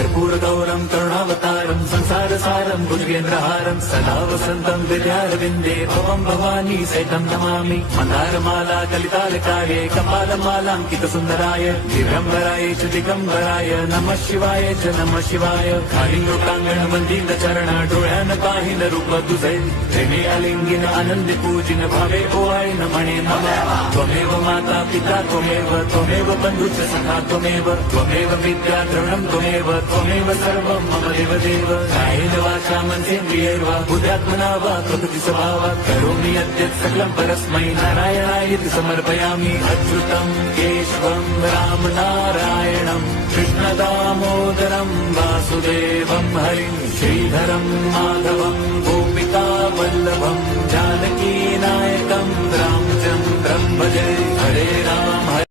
कर्पूरगौरं करुणावतारं संसारसारं भुजगेन्द्रहारं सदा वसन्तं हृदयारविन्दे भवं भवानी सहितं नमामि। मन्दारमाला कलितालकाये कपालमालाङ्कितसुन्दराय दिगम्बराय च दिगम्बराय नमः शिवाय च नमः शिवाय। कालिङ्गोकाङ्गण मन्दिरचरण डोळ्यान पाहिन रूप तुझे प्रेमे आलिंगिन आनंदे पूजिन भावे ओवाळीन म्हणे नमः। त्वमेव माता पिता त्वमेव बन्धुश्च सखा त्वमेव विद्या द्रविणं त्वमेव सर्वं मम देवदेव। कायेन वाचा मनसेन्द्रियैर्वा बुद्ध्यात्मना वा प्रकृति स्वभावात् करोमि यद्यत् सकलं परस्मै नारायणायेति समर्पयामि। अच्युतं केशवं राम नारायणं कृष्णदामोदरं वासुदेवं हरिं श्रीधरं माधवं गोपिका वल्लभं जानकी नायकं रामचन्द्रं भजे। हरे राम